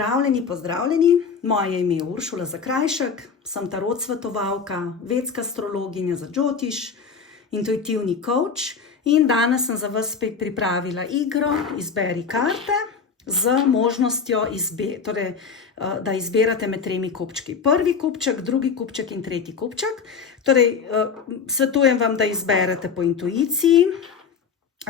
Pozdravljeni, pozdravljeni. Moje ime je Uršula Zakrajšek, sem tarot svetovalka, vedska astrologinja za Džotiš, intuitivni coach in danes sem za vas spet pripravila igro Izberi karte z možnostjo, da izberate med 3 kupčki. Prvi kupček, drugi kupček in tretji kupček. Torej, svetujem vam, da izberete po intuiciji.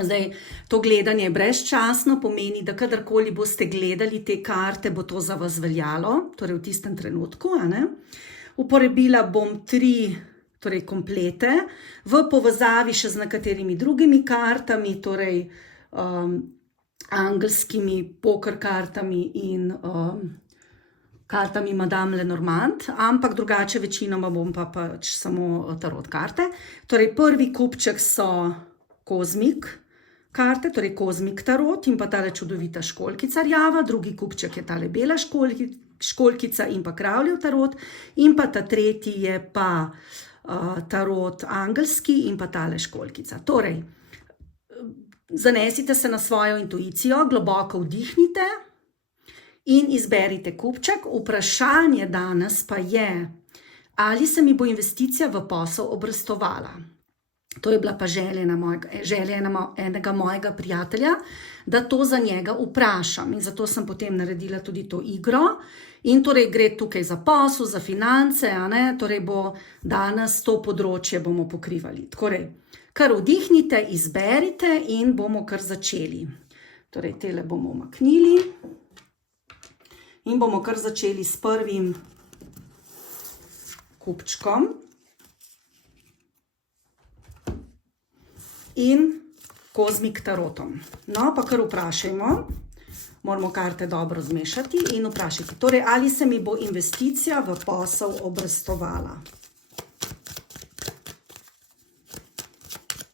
Zdaj, to gledanje je brezčasno, pomeni, da kadarkoli boste gledali te karte, bo to za vas veljalo, torej v tistem trenutku. Uporabila bom 3 komplete v povezavi še z nekaterimi drugimi kartami, torej angelskimi poker kartami in kartami Madame Lenormand, ampak drugače večinoma bom pač samo tarot karte. Torej, prvi kupček so kozmik karte, torej kozmik tarot in pa tale čudovita školjkica rjava, drugi kupček je tale bela školjkica in pa kravljev tarot in pa ta tretji je pa tarot angelski in pa tale školjkica. Torej, zanesite se na svojo intuicijo, globoko vdihnite in izberite kupček. Vprašanje danes pa je, ali se mi bo investicija v posel obrestovala. To je bila pa želja enega mojega prijatelja, da to za njega vprašam. In zato sem potem naredila tudi to igro. In torej gre tukaj za posel, za finance, torej bo danes to področje bomo pokrivali. Torej, kar vdihnite, izberite in bomo kar začeli. Torej, tele bomo umaknili in bomo kar začeli s prvim kupčkom. In kozmik tarotom. No, pa kar vprašajmo, moramo karte dobro zmešati in vprašati. Torej, ali se mi bo investicija v posel obrestovala?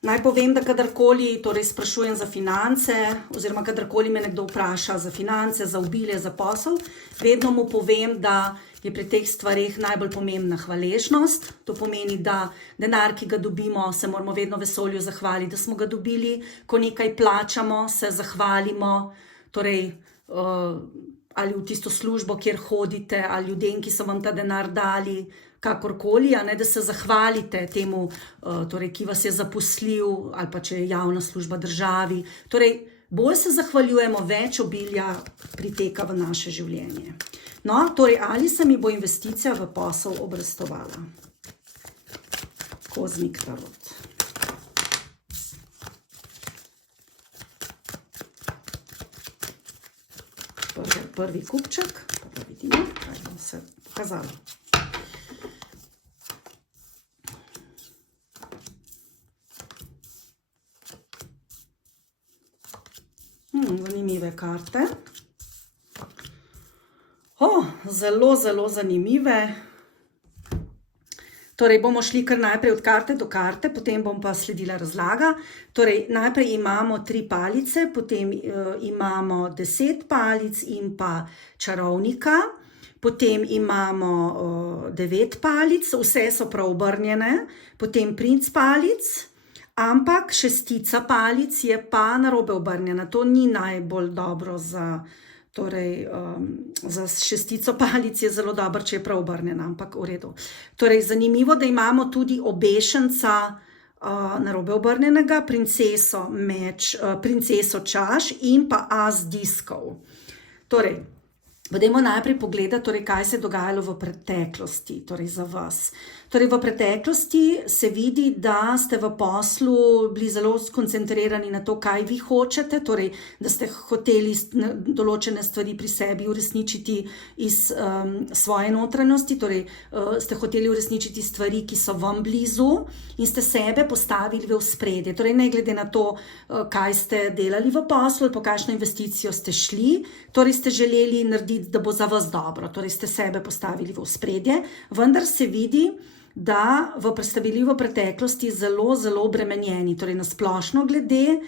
Naj povem, da kadarkoli sprašujem za finance, oziroma kadarkoli me nekdo vpraša za finance, za obilje, za posel, vedno mu povem, da je pri teh stvareh najbolj pomembna hvaležnost. To pomeni, da denar, ki ga dobimo, se moramo vedno vesolju zahvaliti, da smo ga dobili. Ko nekaj plačamo, se zahvalimo, torej ali v tisto službo, kjer hodite, ali ljudem, ki so vam ta denar dali, kakorkoli, da se zahvalite temu, ki vas je zaposlil, ali pa če je javna služba državi. Torej, bolj se zahvaljujemo, več obilja priteka v naše življenje. No, torej, ali se mi bo investicija v posel obrestovala? Kozmik tarot. Prvi kupček, pa da vidimo, kaj bom se pokazala. Zanimive karte. Zelo, zelo zanimive. Torej, bomo šli kar najprej od karte do karte, potem bom pa sledila razlaga. Torej, najprej imamo 3 palice, potem imamo 10 palic in pa čarovnika, potem imamo 9 palic, vse so prav obrnjene, potem princ palic, ampak šestica palic je pa narobe obrnjena. To ni najbolj dobro za šestico palic je zelo dobro, če je prav obrnjena, ampak v redu. Torej, zanimivo, da imamo tudi obešenca narobe obrnjenega, princeso čaš in pa as diskov. Torej, pojdimo najprej pogledati, kaj se je dogajalo v preteklosti, torej za vas. Torej, v preteklosti se vidi, da ste v poslu bili zelo skoncentrirani na to, kaj vi hočete, torej, da ste hoteli določene stvari pri sebi uresničiti iz svoje notranjosti, torej, ste hoteli uresničiti stvari, ki so vam blizu in ste sebe postavili v ospredje. Torej, ne glede na to, kaj ste delali v poslu, po kakšno investicijo ste šli, torej ste želeli narediti, da bo za vas dobro, torej ste sebe postavili v ospredje, vendar se vidi, da ste bili v preteklosti zelo, zelo obremenjeni, torej na splošno glede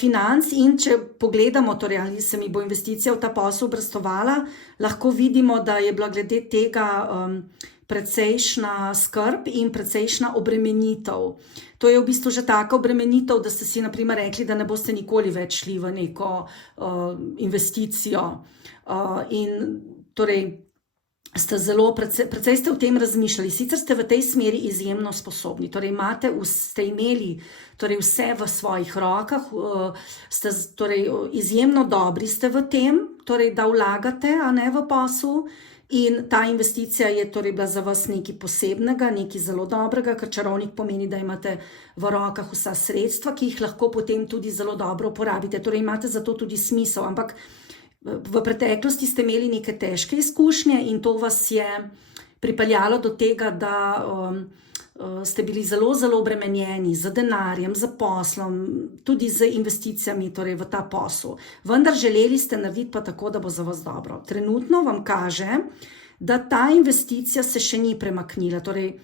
financ. In če pogledamo, torej, ali se mi bo investicija v ta posel obrestovala, lahko vidimo, da je bila glede tega precejšna skrb in precejšna obremenitev. To je v bistvu že taka obremenitev, da ste si naprimer rekli, da ne boste nikoli več šli v neko investicijo. In torej ste precej ste o tem razmišljali, sicer ste v tej smeri izjemno sposobni, torej ste imeli torej vse v svojih rokah, torej izjemno dobri ste v tem, torej da vlagate, a ne v posel, in ta investicija je torej bila za vas nekaj posebnega, nekaj zelo dobrega, ker čarovnik pomeni, da imate v rokah vsa sredstva, ki jih lahko potem tudi zelo dobro uporabite, torej imate za to tudi smisel, ampak v preteklosti ste imeli neke težke izkušnje in to vas je pripeljalo do tega, da ste bili zelo, zelo obremenjeni z denarjem, z poslom, tudi z investicijami, torej v ta posel. Vendar želeli ste narediti pa tako, da bo za vas dobro. Trenutno vam kaže, da ta investicija se še ni premaknila, torej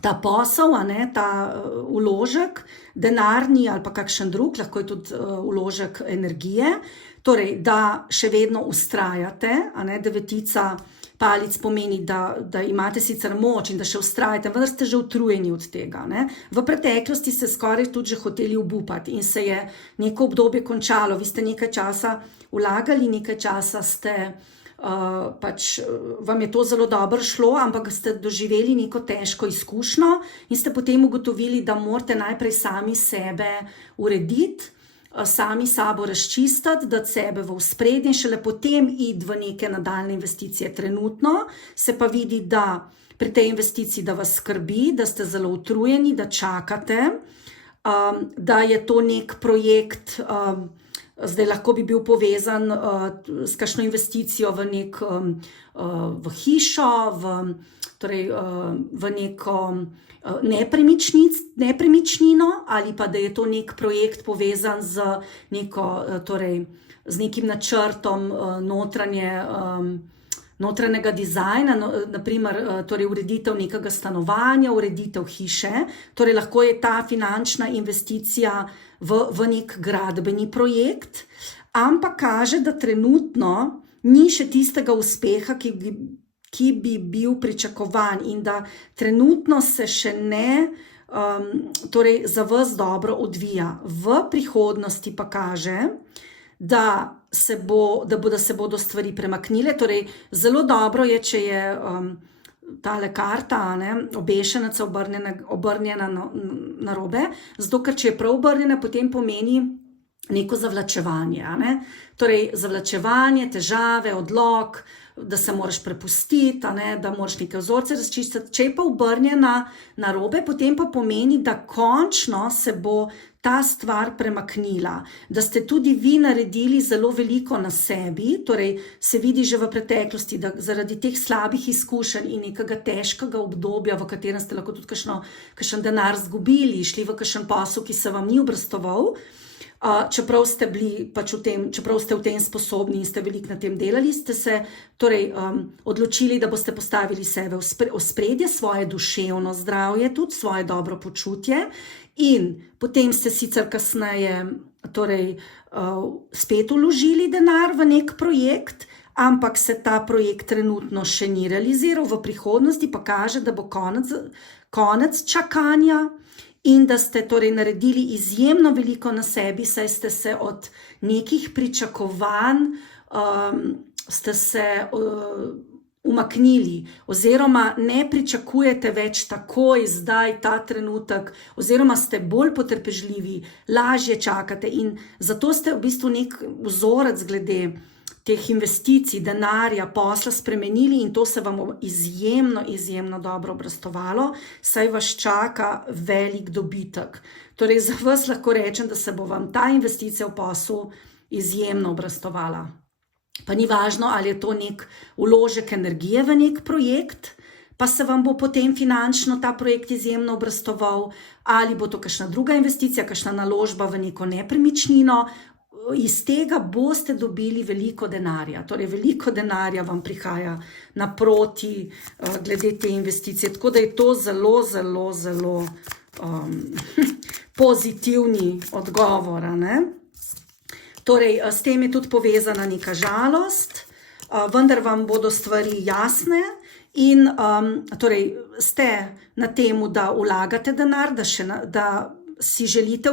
ta posel, ta vložek, denarni ali pa kakšen drug, lahko je tudi vložek energije, torej da še vedno vztrajate, devetica palic pomeni, da imate sicer moč in da še vztrajate, vendar ste že utrujeni od tega. V preteklosti ste skoraj tudi že hoteli obupati in se je neko obdobje končalo, vi ste nekaj časa vlagali, nekaj časa ste vam je to zelo dobro šlo, ampak ste doživeli neko težko izkušnjo in ste potem ugotovili, da morate najprej sami sebe urediti, sami sabo razčistiti, dati sebe v ospredje in šele potem iti v neke nadaljne investicije. Trenutno se pa vidi, da pri tej investiciji, da vas skrbi, da ste zelo utrujeni, da čakate, da je to nek projekt, zdaj lahko bi bil povezan s kakšno investicijo v hišo, v neko nepremičnino ali pa da je to nek projekt povezan z nekim načrtom notranjega dizajna, naprimer ureditev nekega stanovanja, ureditev hiše, torej lahko je ta finančna investicija v nek gradbeni projekt, ampak kaže, da trenutno ni še tistega uspeha, ki bi bil pričakovan in da trenutno se še ne za vas dobro odvija. V prihodnosti pa kaže, da se bodo stvari premaknile, torej zelo dobro je, če je tale karta, obešenica obrnjena narobe, zato ker če je prav obrnjena, potem pomeni neko zavlačevanje. Torej zavlačevanje, težave, odlog, da se moraš prepustiti, da moraš neke vzorce razčistiti. Če je pa obrnjena narobe, potem pa pomeni, da končno se bo ta stvar premaknila, da ste tudi vi naredili zelo veliko na sebi, torej se vidi že v preteklosti, da zaradi teh slabih izkušenj in nekega težkega obdobja, v katerem ste lahko tudi kakšen denar izgubili, šli v kakšen posel, ki se vam ni obrestoval, čeprav ste v tem sposobni in ste veliko na tem delali, ste se torej odločili, da boste postavili sebe v ospredje, svoje duševno zdravje, tudi svoje dobro počutje. In potem ste sicer kasneje spet vložili denar v nek projekt, ampak se ta projekt trenutno še ni realiziral, v prihodnosti pa kaže, da bo konec čakanja in da ste torej naredili izjemno veliko na sebi, saj ste se od nekih pričakovanj ste se umaknili oziroma ne pričakujete več takoj, zdaj, ta trenutek, oziroma ste bolj potrpežljivi, lažje čakate in zato ste v bistvu nek vzorec glede teh investicij, denarja, posla spremenili in to se vam izjemno, izjemno dobro obrastovalo, saj vas čaka velik dobitek. Torej za vas lahko rečem, da se bo vam ta investicija v posel izjemno obrastovala. Pa ni važno, ali je to nek vložek energije v nek projekt, pa se vam bo potem finančno ta projekt izjemno obrastoval, ali bo to kakšna druga investicija, kakšna naložba v neko nepremičnino, iz tega boste dobili veliko denarja. Torej veliko denarja vam prihaja naproti glede te investicije, tako da je to zelo, zelo, zelo pozitivni odgovor. Torej, s tem je tudi povezana neka žalost, vendar vam bodo stvari jasne in torej ste na temu, da vlagate denar, da si želite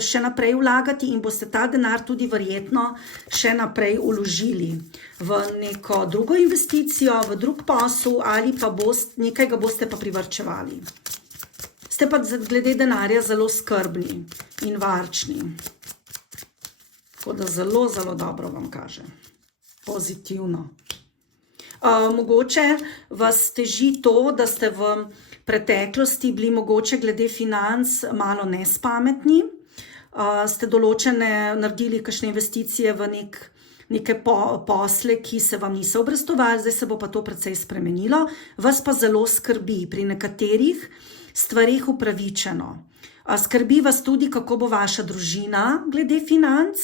še naprej vlagati in boste ta denar tudi verjetno še naprej vložili v neko drugo investicijo, v drug posel ali pa nekaj ga boste pa privarčevali. Ste pa glede denarja zelo skrbni in varčni. Tako da zelo, zelo dobro vam kaže. Pozitivno. Mogoče vas teži to, da ste v preteklosti bili mogoče glede financ malo nespametni. Ste naredili kakšne investicije v neke posle, ki se vam niso obrestovali, zdaj se bo pa to precej spremenilo. Vas pa zelo skrbi pri nekaterih stvarih upravičeno. Skrbi vas tudi, kako bo vaša družina glede financ,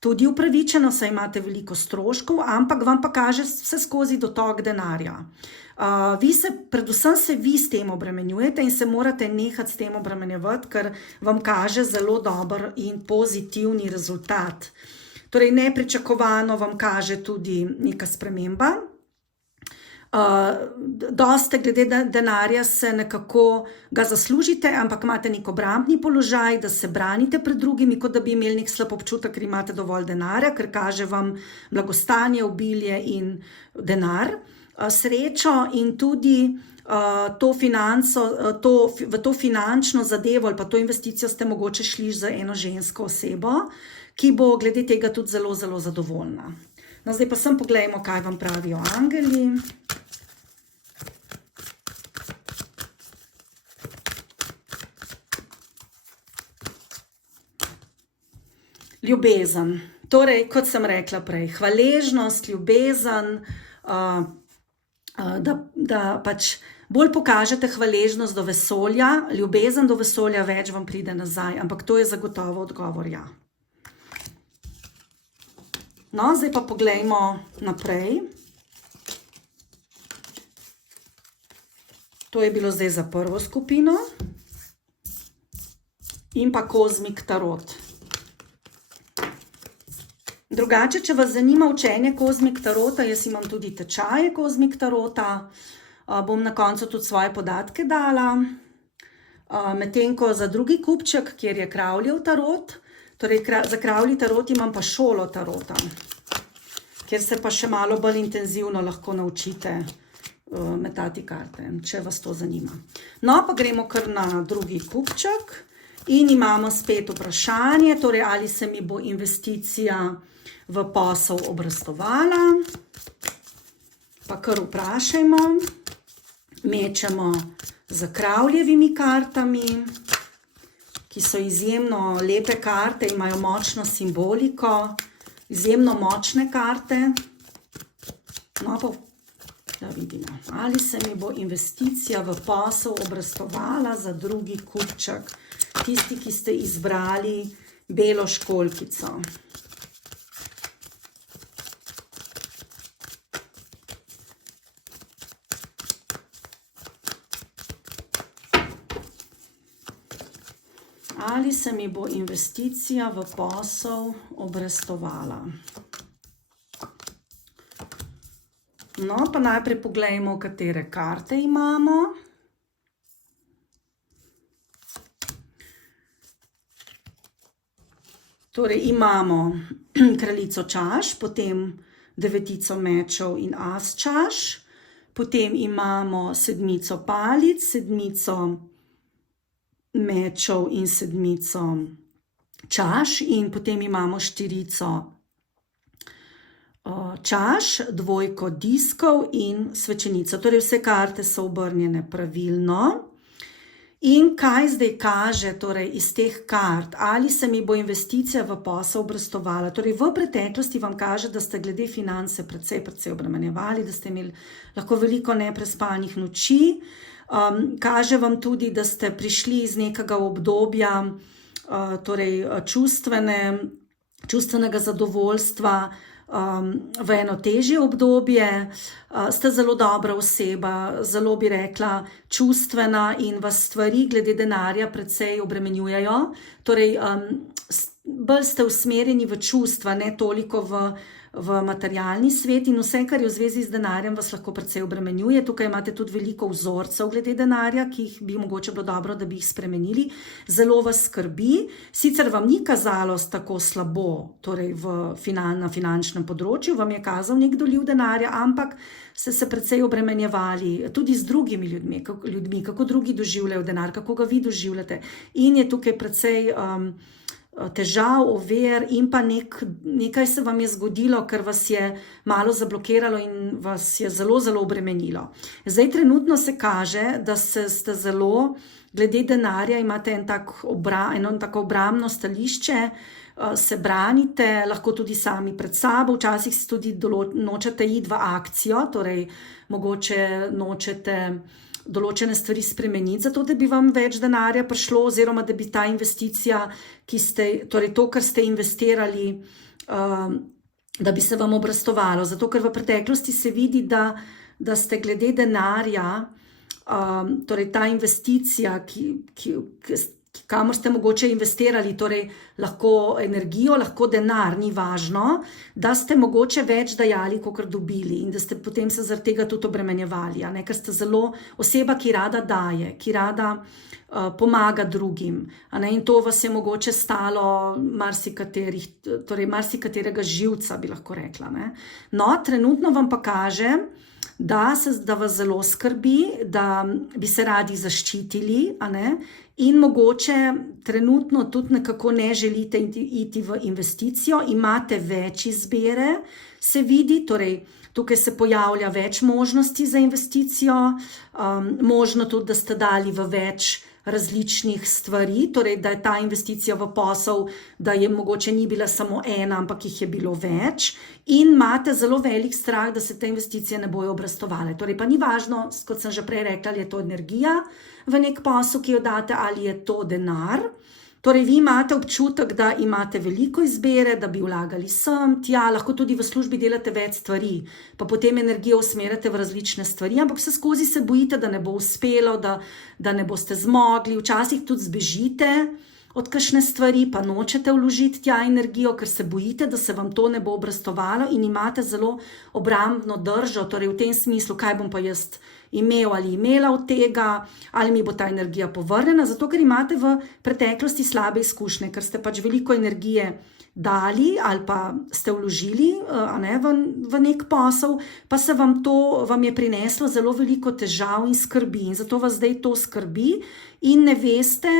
tudi upravičeno, saj imate veliko stroškov, ampak vam pa kaže vse skozi dotok denarja. Predvsem se vi s tem obremenjujete in se morate nehati s tem obremenjevati, ker vam kaže zelo dober in pozitivni rezultat. Torej, nepričakovano vam kaže tudi neka sprememba. Doste glede denarja se nekako ga zaslužite, ampak imate nek obrambni položaj, da se branite pred drugimi, kot da bi imeli nek slab občutek, ker imate dovolj denarja, ker kaže vam blagostanje, obilje in denar, srečo in tudi v to finančno zadevo ali pa to investicijo ste mogoče šli za eno žensko osebo, ki bo glede tega tudi zelo, zelo zadovoljna. No, zdaj pa poglejmo, kaj vam pravijo angeli. Ljubezen. Torej, kot sem rekla prej, hvaležnost, ljubezen, da pač bolj pokažete hvaležnost do vesolja, ljubezen do vesolja, več vam pride nazaj, ampak to je zagotovo odgovor ja. No, zdaj pa poglejmo naprej. To je bilo zdaj za prvo skupino. In pa Kozmik Tarot. Drugače, če vas zanima učenje Kozmik Tarota, jaz imam tudi tečaje Kozmik Tarota, bom na koncu tudi svoje podatke dala. Medtem ko za drugi kupček, kjer je Kravljev tarot, torej za Kravlji tarot imam pa šolo tarota, kjer se pa še malo bolj intenzivno lahko naučite metati karte, če vas to zanima. No, pa gremo kar na drugi kupček in imamo spet vprašanje, torej ali se mi bo investicija v posel obrestovala. Pa kar vprašajmo, mečemo za Kravljevimi kartami, ki so izjemno lepe karte, imajo močno simboliko, izjemno močne karte. No, pa da vidimo, ali se mi bo investicija v posel obrestovala za drugi kupček, tisti, ki ste izbrali belo školjkico. Ali se mi bo investicija v posel obrestovala? No, pa najprej poglejmo, katere karte imamo. Torej, imamo kraljico čaš, potem devetico mečev in as čaš, potem imamo sedmico palic, sedmico mečev in sedmico čaš in potem imamo štirico čaš, dvojko diskov in svečenico. Torej, vse karte so obrnjene pravilno. In kaj zdaj kaže torej, iz teh kart? Ali se mi bo investicija v posel obrestovala? Torej, v preteklosti vam kaže, da ste glede finance precej obremenjevali, da ste imeli lahko veliko neprespanih noči. Kaže vam tudi, da ste prišli iz nekega obdobja torej, čustvenega zadovoljstva v eno težje obdobje. Ste zelo dobra oseba, zelo bi rekla čustvena in vas stvari glede denarja precej obremenjujejo. Torej, bolj ste usmerjeni v čustva, ne toliko v v materialni svet in vse, kar je v zvezi z denarjem, vas lahko precej obremenjuje. Tukaj imate tudi veliko vzorcev glede denarja, ki jih bi mogoče bilo dobro, da bi jih spremenili. Zelo vas skrbi, sicer vam ni kazalo tako slabo, torej na finančnem področju, vam je kazal nek doliv denarja, ampak ste se precej obremenjevali tudi z drugimi ljudmi, kako drugi doživljajo denar, kako ga vi doživljate. In je tukaj precej težav, ovir in pa nekaj se vam je zgodilo, ker vas je malo zablokiralo in vas je zelo, zelo obremenilo. Zdaj trenutno se kaže, da ste zelo, glede denarja, imate eno tako obrambno stališče, se branite, lahko tudi sami pred sabo, včasih si tudi nočete iti v akcijo, torej mogoče nočete določene stvari spremeniti, zato da bi vam več denarja prišlo, oziroma da bi ta investicija, torej to, kar ste investirali, da bi se vam obrastovalo. Zato, ker v preteklosti se vidi, da ste glede denarja, torej ta investicija, kamor ste mogoče investirali, torej lahko energijo, lahko denar, ni važno, da ste mogoče več dajali, kakor dobili in da ste potem se zaradi tega tudi obremenjevali, ker ste zelo oseba, ki rada daje, ki rada pomaga drugim, in to vas je mogoče stalo marsikaterega živca, bi lahko rekla. No, trenutno vam pa kaže, da vas zelo skrbi, da bi se radi zaščitili, in mogoče trenutno tudi nekako ne želite iti v investicijo, imate več izbire, se vidi, torej tukaj se pojavlja več možnosti za investicijo, možno tudi, da ste dali v več različnih stvari, torej da je ta investicija v posel, da je mogoče ni bila samo ena, ampak jih je bilo več in imate zelo velik strah, da se te investicije ne bojo obrastovale. Torej pa ni važno, kot sem že prej rekla, ali je to energija v nek posel, ki jo date, ali je to denar. Torej, vi imate občutek, da imate veliko izbire, da bi vlagali sem, tja, lahko tudi v službi delate več stvari, pa potem energijo usmerjate v različne stvari, ampak vseskozi se bojite, da ne bo uspelo, da ne boste zmogli, včasih tudi zbežite od kakšne stvari, pa nočete vložiti tja energijo, ker se bojite, da se vam to ne bo obrastovalo in imate zelo obrambno držo, torej v tem smislu, kaj bom pa jaz imel ali imela od tega, ali mi bo ta energija povrnjena, zato ker imate v preteklosti slabe izkušnje, ker ste pač veliko energije dali ali pa ste vložili v nek posel, pa se vam je prineslo zelo veliko težav in skrbi in zato vas zdaj to skrbi in ne veste,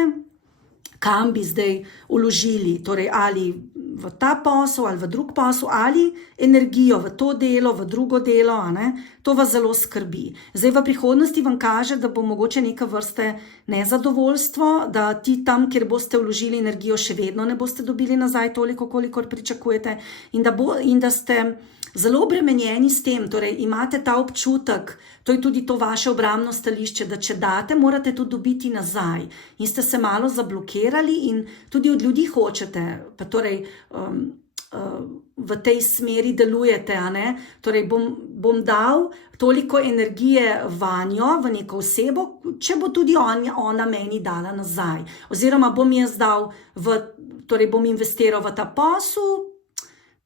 kam bi zdaj vložili, torej ali v ta posel ali v drug posel, ali energijo v to delo, v drugo delo, to vas zelo skrbi. Zdaj v prihodnosti vam kaže, da bo mogoče neka vrste nezadovoljstvo, da tam, kjer boste vložili energijo, še vedno ne boste dobili nazaj toliko, kolikor pričakujete in da ste zelo obremenjeni s tem, torej imate ta občutek, to je tudi to vaše obrambno stališče, da če date, morate tudi dobiti nazaj in ste se malo zablokirali in tudi od ljudi hočete, pa torej v tej smeri delujete, torej bom dal toliko energije vanjo, v neko osebo, če bo tudi ona meni dala nazaj, oziroma bom jaz dal, torej bom investiral v ta posel,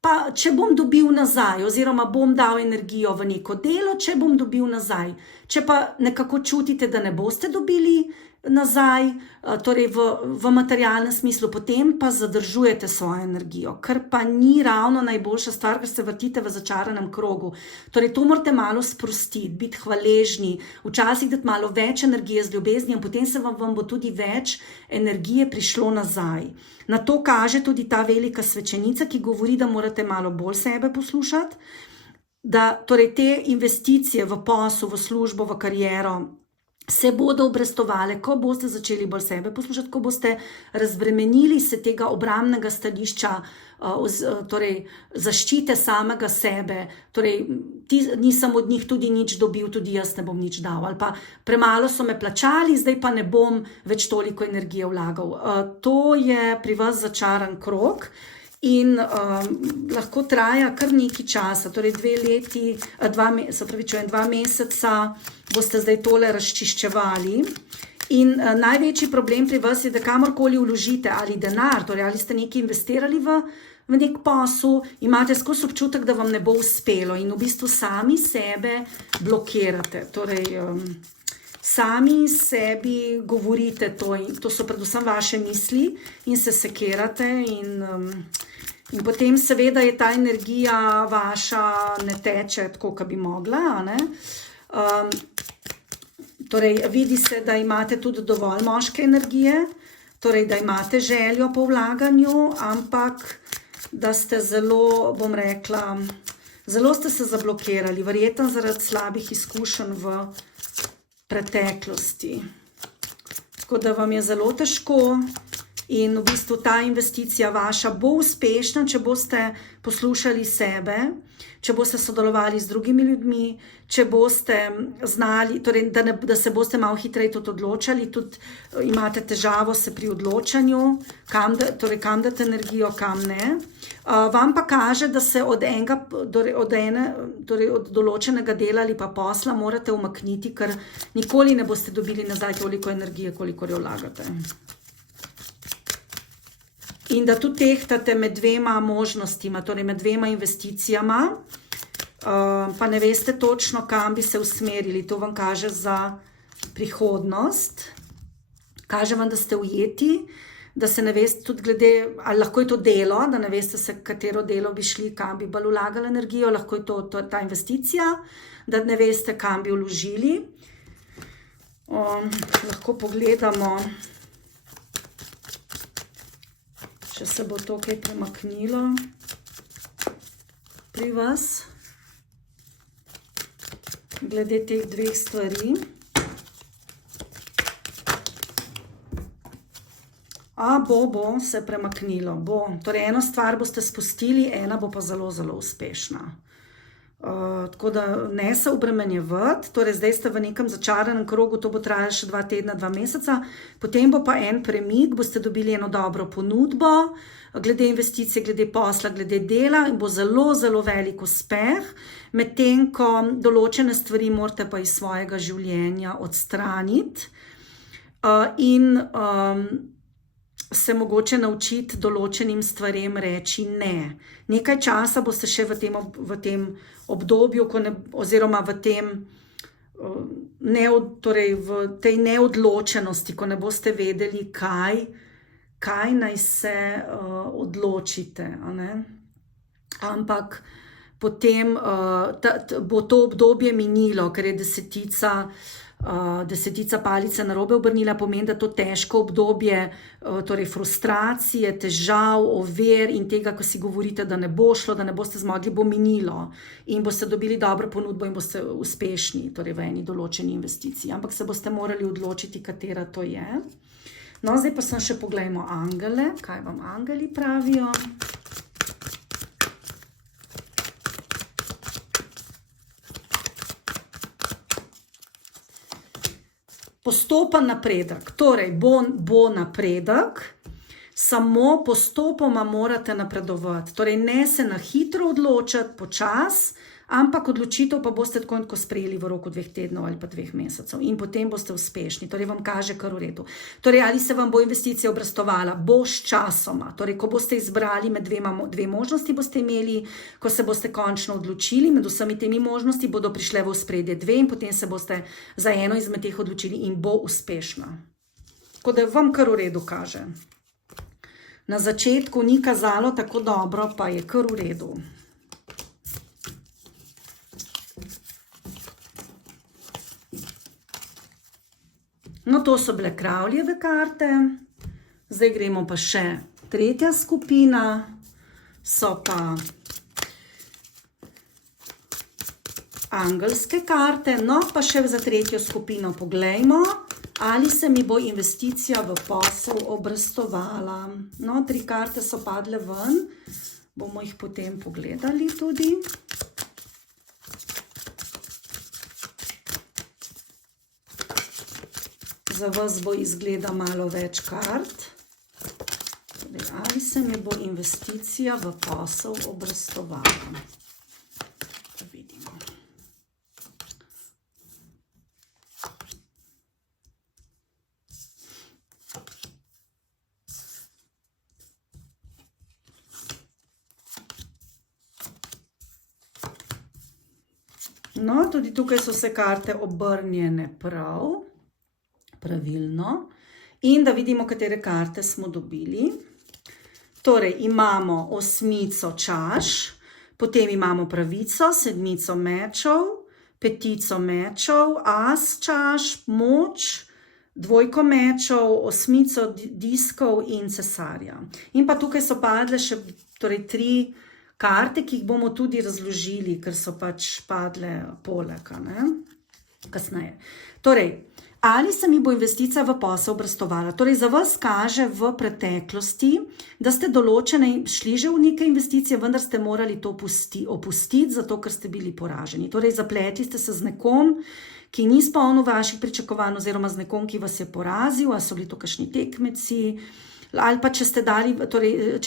pa če bom dobil nazaj, oziroma bom dal energijo v neko delo, če bom dobil nazaj. Če pa nekako čutite, da ne boste dobili nazaj, torej v materialnem smislu, potem pa zadržujete svojo energijo, kar pa ni ravno najboljša stvar, ker se vrtite v začaranem krogu. Torej to morate malo sprostiti, biti hvaležni, včasih dati malo več energije z ljubeznijo, potem se vam bo tudi več energije prišlo nazaj. Na to kaže tudi ta velika svečenica, ki govori, da morate malo bolj sebe poslušati, da torej te investicije v posel, v službo, v kariero se bodo obrastovale, ko boste začeli bolj sebe poslušati, ko boste razbremenili se tega obrambnega stališča, torej zaščite samega sebe, torej nisem od njih tudi nič dobil, tudi jaz ne bom nič dal, ali pa premalo so me plačali, zdaj pa ne bom več toliko energije vlagal. To je pri vas začaran krog in lahko traja kar nekaj časa, torej 2 meseca boste zdaj tole razčiščevali. In največji problem pri vas je, da kamorkoli vložite ali denar, torej ali ste nekaj investirali v nek posel, imate skozi občutek, da vam ne bo uspelo in v bistvu sami sebe blokirate. Torej, sami sebi govorite to in to so predvsem vaše misli in se sekirate in potem seveda je ta energija vaša ne teče tako, kot bi mogla, a ne? Torej, vidi se, da imate tudi dovolj moške energije, torej, da imate željo po vlaganju, ampak da ste zelo, bom rekla, zelo ste se zablokirali, verjetno zaradi slabih izkušenj v preteklosti. Tako da vam je zelo težko in v bistvu ta investicija vaša bo uspešna, če boste poslušali sebe, če boste sodelovali z drugimi ljudmi, če boste znali, torej, da se boste malo hitreje tudi odločali, tudi imate težavo se pri odločanju, kam date energijo, kam ne. Vam pa kaže, da se od določenega dela ali pa posla morate umakniti, ker nikoli ne boste dobili nazaj toliko energije, kolikor jo vlagate. In da tudi tehtate med dvema možnostima, torej med dvema investicijama, pa ne veste točno, kam bi se usmerili. To vam kaže za prihodnost. Kaže vam, da ste ujeti, da se ne veste tudi glede, ali lahko je to delo, da ne veste se, katero delo bi šli, kam bi bolj vlagali energijo, lahko je to ta investicija, da ne veste, kam bi vložili. Lahko pogledamo, če se bo to kaj premaknilo pri vas, glede teh dveh stvari. Bo se premaknilo, bo. Torej, eno stvar boste spustili, ena bo pa zelo, zelo uspešna. Tako da ne se obremenjevati, torej zdaj ste v nekem začaranem krogu, to bo trajalo še 2 tedna, 2 meseca, potem bo pa en premik, boste dobili eno dobro ponudbo, glede investicije, glede posla, glede dela in bo zelo, zelo velik uspeh, medtem ko določene stvari morate pa iz svojega življenja odstraniti in se mogoče naučiti določenim stvarem reči ne. Nekaj časa boste še v tem obdobju, oziroma v tej neodločenosti, ko ne boste vedeli, kaj naj se odločite. Ampak potem bo to obdobje minilo, ker je desetica palice narobe obrnila, pomeni, da to težko obdobje, torej frustracije, težav, ovir in tega, ko si govorite, da ne bo šlo, da ne boste zmogli, bo minilo in boste dobili dobro ponudbo in boste uspešni, torej v eni določeni investiciji. Ampak se boste morali odločiti, katera to je. No, zdaj pa še poglejmo angele, kaj vam angeli pravijo. Postopen napredek, torej bo napredek, samo postopoma morate napredovati. Torej ne se na hitro odločati, počas, ampak odločitev pa boste tako in tako sprejeli v roku 2 tednov ali pa 2 mesecev in potem boste uspešni. Torej vam kaže kar v redu. Torej ali se vam bo investicija obrestovala, bo s časoma. Torej ko boste izbrali med dve možnosti boste imeli, ko se boste končno odločili, med vsemi temi možnosti bodo prišle v ospredje 2 in potem se boste za eno izmed teh odločili in bo uspešna. Tako da vam kar v redu kaže. Na začetku ni kazalo tako dobro, pa je kar v redu. No, to so bile kravljeve karte. Zdaj gremo pa še tretja skupina. So pa angelske karte. No, pa še za tretjo skupino poglejmo, ali se mi bo investicija v posel obrestovala. No, 3 karte so padle ven. Bomo jih potem pogledali tudi. Za vas bo izgleda malo več kart. Ali se mi bo investicija v posel obrestovala? Da vidimo. No, tudi tukaj so se karte obrnjene pravilno. In da vidimo, katere karte smo dobili. Torej, imamo osmico čaš, potem imamo pravico, sedmico mečev, petico mečev, as čaš, moč, dvojko mečev, osmico diskov in cesarja. In pa tukaj so padle še torej 3 karte, ki jih bomo tudi razložili, ker so pač padle poleg, kasneje. Torej, ali se mi bo investicija v posel obrestovala? Torej, za vas kaže v preteklosti, da ste določene šli že v neke investicije, vendar ste morali to opustiti, zato ker ste bili poraženi. Torej, zapletli ste se z nekom, ki ni izpolnil vaših pričakovanj, oziroma z nekom, ki vas je porazil, ali so bili to kakšni tekmeci, ali pa če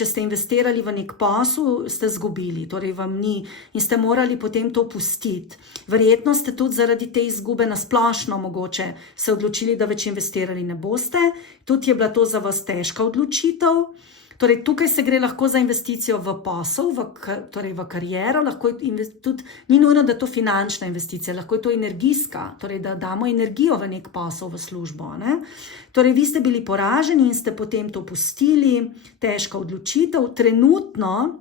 ste investirali v nek posel, ste izgubili, torej vam ni in ste morali potem to pustiti. Verjetno ste tudi zaradi te izgube na splošno mogoče se odločili, da več investirali ne boste. Tudi je bila to za vas težka odločitev. Torej, tukaj se gre lahko za investicijo v posel, torej v kariero, lahko tudi, ni nujno, da je to finančna investicija, lahko je to energijska, torej da damo energijo v nek posel, v službo. Torej, vi ste bili poraženi in ste potem to pustili, težka odločitev, trenutno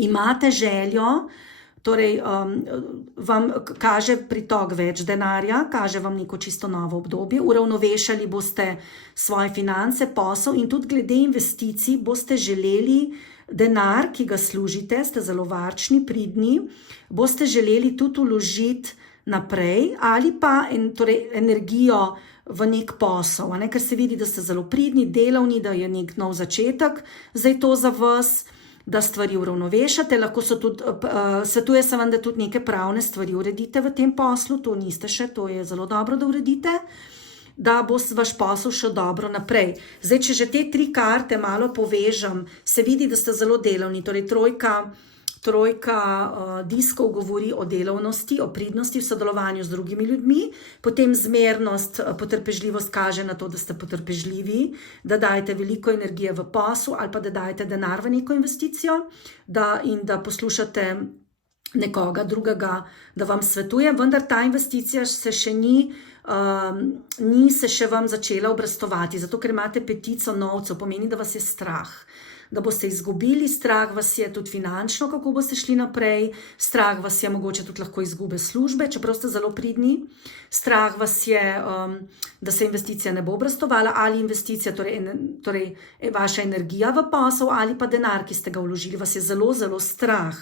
imate željo, torej vam kaže pritok več denarja, kaže vam neko čisto novo obdobje, uravnovešali boste svoje finance, posel in tudi glede investicij boste želeli denar, ki ga služite, ste zelo varčni, pridni, boste želeli tudi vložiti naprej ali pa torej energijo v nek posel, ker se vidi, da ste zelo pridni, delavni, da je nek nov začetek, zdaj to za vas, da stvari uravnovešate, lahko so tudi, svetuje se vam, da tudi neke pravne stvari uredite v tem poslu, to niste še, to je zelo dobro, da uredite, da bo vaš posel šel dobro naprej. Zdaj, če že te 3 karte malo povežem, se vidi, da ste zelo delovni, torej trojka diskov govori o delovnosti, o pridnosti v sodelovanju z drugimi ljudmi, potem zmernost, potrpežljivost kaže na to, da ste potrpežljivi, da dajete veliko energije v posel ali pa da dajete denar v neko investicijo in da poslušate nekoga drugega, da vam svetuje, vendar ta investicija se še ni se še vam začela obrestovati, zato ker imate petico novcev, pomeni, da vas je strah. Da boste izgubili, strah vas je tudi finančno, kako boste šli naprej, strah vas je mogoče tudi lahko izgube službe, čeprav ste zelo pridni, strah vas je, da se investicija ne bo obrestovala ali investicija, torej vaša energija v posel ali pa denar, ki ste ga vložili, vas je zelo, zelo strah.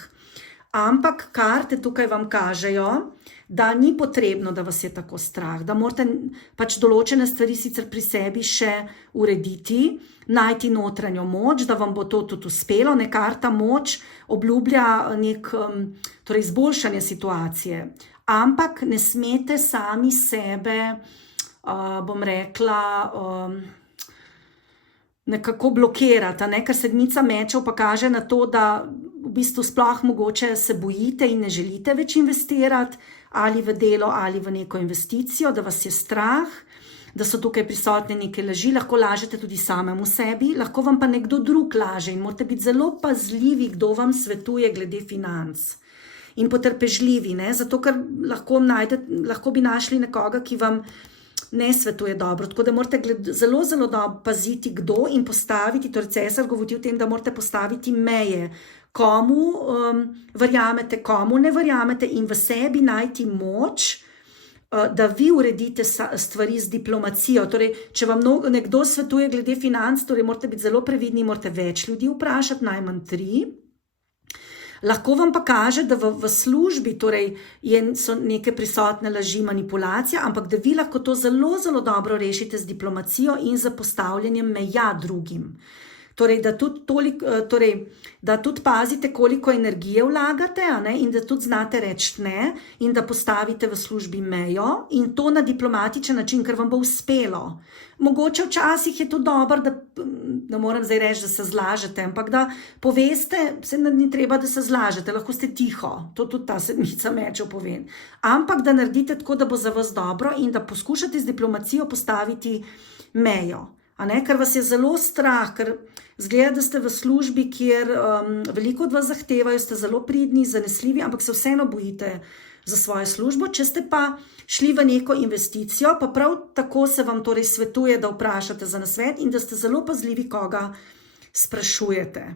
Ampak karte tukaj vam kažejo, da ni potrebno, da vas je tako strah, da morate pač določene stvari sicer pri sebi še urediti, najti notranjo moč, da vam bo to tudi uspelo. Karta moč obljublja torej izboljšanje situacije, ampak ne smete sami sebe, bom rekla, nekako blokirati, ker sedmica mečev pa kaže na to, da v bistvu sploh mogoče se bojite in ne želite več investirati ali v delo ali v neko investicijo, da vas je strah, da so tukaj prisotne neke laži, lahko lažete tudi samemu sebi, lahko vam pa nekdo drug laže in morate biti zelo pazljivi, kdo vam svetuje glede financ. In potrpežljivi, zato ker lahko bi našli nekoga, ki vam ne svetuje dobro, tako da morate zelo, zelo dobro paziti, kdo in postaviti, torej cesar govori o tem, da morate postaviti meje, komu verjamete, komu ne verjamete in v sebi najti moč, da vi uredite stvari z diplomacijo. Torej, če vam nekdo svetuje glede financ, torej morate biti zelo previdni, morate več ljudi vprašati, najmanj 3. Lahko vam pa kaže, da v službi torej so neke prisotne laži, manipulacija, ampak da vi lahko to zelo, zelo dobro rešite z diplomacijo in z postavljanjem meja drugim. Torej, da tudi pazite, koliko energije vlagate in da tudi znate reči ne in da postavite v službi mejo in to na diplomatičen način, ker vam bo uspelo. Mogoče včasih je to dobro, da moram zdaj reči, da se zlažete, ampak da poveste, se ni treba, da se zlažete, lahko ste tiho, to tudi ta sedmica mečev pove. Ampak da naredite tako, da bo za vas dobro in da poskušate z diplomacijo postaviti mejo. Ker vas je zelo strah, ker zgleda, da ste v službi, kjer veliko od vas zahtevajo, ste zelo pridni, zanesljivi, ampak se vseeno bojite za svojo službo. Če ste pa šli v neko investicijo, pa prav tako se vam torej svetuje, da vprašate za nasvet in da ste zelo pazljivi, koga sprašujete.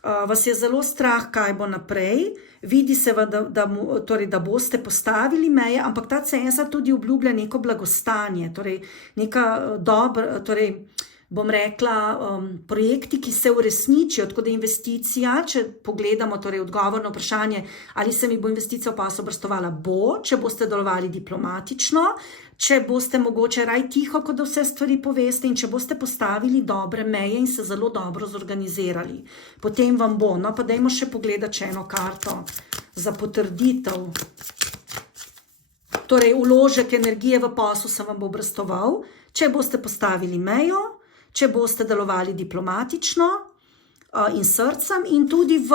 Vas je zelo strah, kaj bo naprej, vidi se, da boste postavili meje, ampak ta cesar tudi obljublja neko blagostanje, torej neka dobra, torej bom rekla, projekti, ki se uresničijo, tako da investicija, če pogledamo torej odgovor na vprašanje, ali se mi bo investicija v posel obrestovala, če boste delovali diplomatično, če boste mogoče raj tiho, kot da vse stvari poveste in če boste postavili dobre meje in se zelo dobro zorganizirali. Potem vam bo, no pa dajmo še pogledati še eno karto za potrditev. Torej, vložek energije v posel se vam bo obrestoval, če boste postavili mejo, če boste delovali diplomatično in srcem in tudi v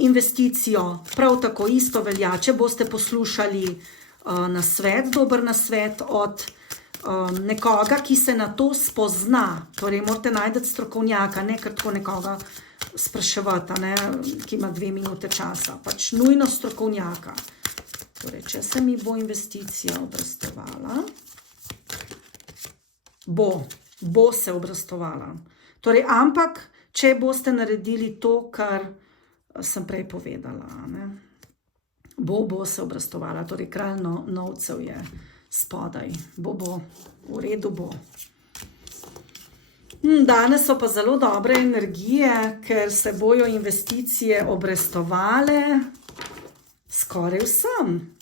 investicijo. Prav tako isto velja, če boste poslušali nasvet, dober nasvet od nekoga, ki se na to spozna. Torej, morate najti strokovnjaka, ne kar tako nekoga spraševati, ki ima 2 minute časa. Pač nujno strokovnjaka. Torej, če se mi bo investicija obrestovala, bo se obrestovala. Torej, ampak, če boste naredili to, kar sem prej povedala, bo se obrestovala. Torej, kralj novcev je spodaj. V redu bo. Danes so pa zelo dobre energije, ker se bojo investicije obrestovale skoraj vsem.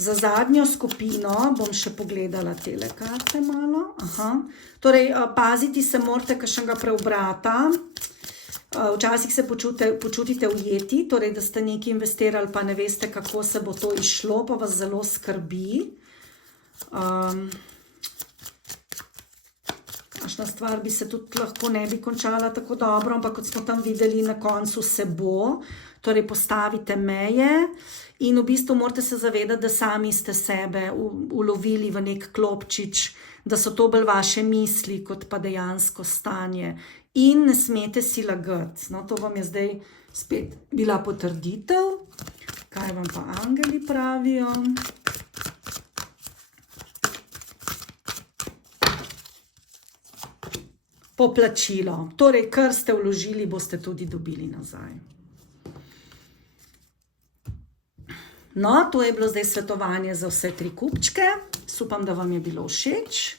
Za zadnjo skupino bom še pogledala tele karte malo. Torej, paziti se morate kakšnega preobrata. Včasih se počutite ujeti, torej, da ste nekaj investirali, pa ne veste, kako se bo to išlo, pa vas zelo skrbi. Kakšna stvar bi se tudi lahko ne bi končala tako dobro, ampak kot smo tam videli, na koncu se bo. Torej, postavite meje in v bistvu morate se zavedati, da sami ste sebe ulovili v nek klopčič, da so to bolj vaše misli, kot pa dejansko stanje. In ne smete si lagati. No, to vam je zdaj spet bila potrditev. Kaj vam pa angeli pravijo? Poplačilo. Torej, kar ste vložili, boste tudi dobili nazaj. No, to je bilo zdaj svetovanje za vse 3 kupčke. Upam, da vam je bilo všeč.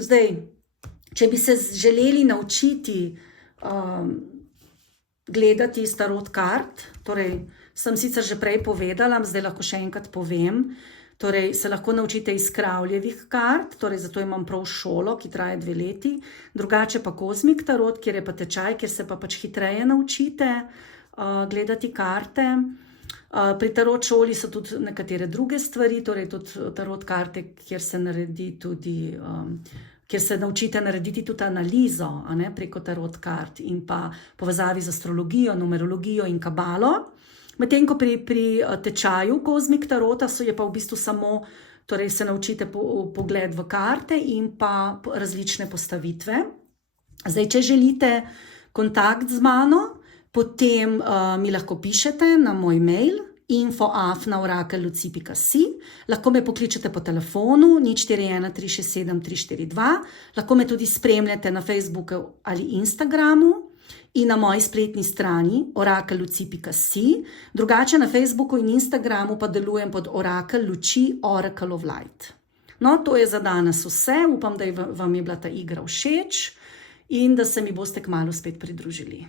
Zdaj, če bi se želeli naučiti gledati iz tarot kart, torej, sem sicer že prej povedala, zdaj lahko še enkrat povem, torej, se lahko naučite iz Kravljevih kart, torej, zato imam prav šolo, ki traja 2 leti, drugače pa Kozmik tarot, kjer je pa tečaj, kjer se pa pač hitreje naučite gledati karte. Pri tarot šoli so tudi nekatere druge stvari, torej tudi tarot karte, kjer se naučite narediti tudi analizo preko tarot kart in pa povezavi z astrologijo, numerologijo in kabalo. Medtem ko pri tečaju Kozmik tarota je pa v bistvu samo, torej se naučite pogled v karte in pa različne postavitve. Zdaj, če želite kontakt z mano, potem mi lahko pišete na moj mail info@orakelluci.si, lahko me pokličete po telefonu 041 367 342, lahko me tudi spremljate na Facebooku ali Instagramu in na moji spletni strani orakelluci.si, drugače na Facebooku in Instagramu pa delujem pod Orakel luči, Oracle of Light. No, to je za danes vse, upam, da vam je bila ta igra všeč in da se mi boste kmalu spet pridružili.